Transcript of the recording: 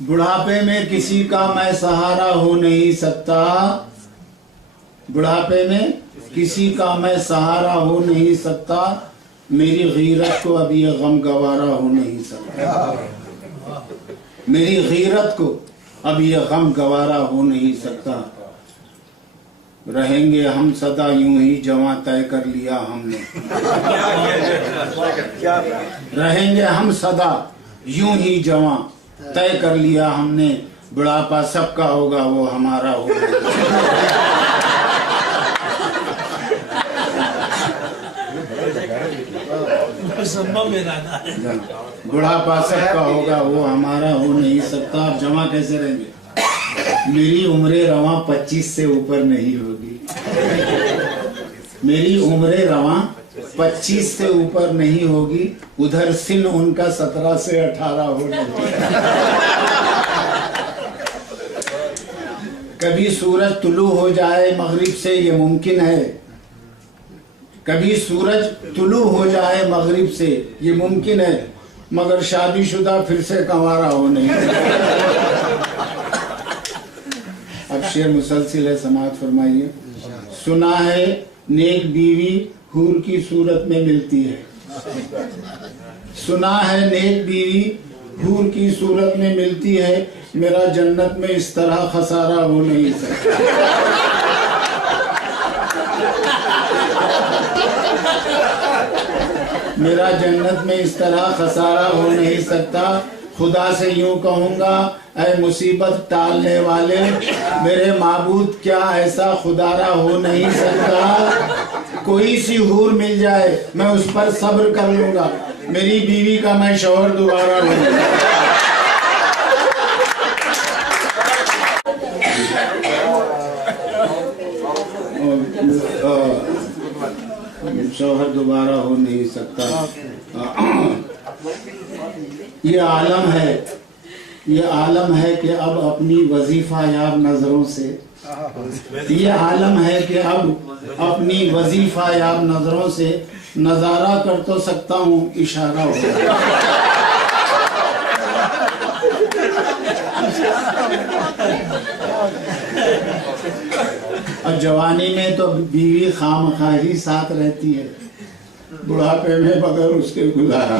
बुढ़ापे में किसी का मैं सहारा हो नहीं सकता, बुढ़ापे में किसी का मैं सहारा हो नहीं सकता, मेरी गीरत को अब ये गम गवारा हो नहीं सकता, मेरी गीरत को अब ये गम गवारा हो नहीं सकता। रहेंगे हम सदा यूं ही जवां तय कर लिया हमने, रहेंगे हम सदा यूं ही जवां तय कर लिया हमने, बुढ़ापा सबका होगा वो हमारा होगा। बुढ़ापा सबका होगा वो हमारा हो नहीं सकता। आप जमा कैसे रहेंगे? मेरी उम्र रवां 25 से ऊपर नहीं होगी, मेरी उम्र रवां 25 से ऊपर नहीं होगी, उधर सिन उनका 17 से 18 होगा। कभी सूरज तुलू हो जाए मगरिब से ये मुमकिन है, कभी सूरज तुलू हो जाए मगरिब से ये मुमकिन है, मगर शादीशुदा फिर से कंवारा हो नहीं। अब शेर मुसलसिल है, समाअत फरमाइए। सुना है नेक बीवी हूर की सूरत में मिलती है, सुना है नेक बीवी हूर की सूरत में मिलती है, मेरा जन्नत में इस तरह खसारा हो नहीं सकता। मेरा जन्नत में इस तरह खसारा हो नहीं सकता। खुदा से यूं कहूंगा, ऐ मुसीबत टालने वाले, मेरे माबूद क्या ऐसा खुदारा हो नहीं सकता। कोई सी हूर मिल जाए मैं उस पर सब्र कर लूंगा, मेरी बीवी का मैं शौहर दोबारा लूंगा। शौहर दोबारा हो नहीं सकता। ये आलम है कि अब अपनी वजीफा याब नजरों से, ये आलम है कि अब अपनी वजीफा याब नजरों से नजारा कर तो सकता हूँ, इशारा हो। और जवानी में तो बीवी खामखा ही साथ रहती है, बुढ़ापे में बगैर उसके गुजारा।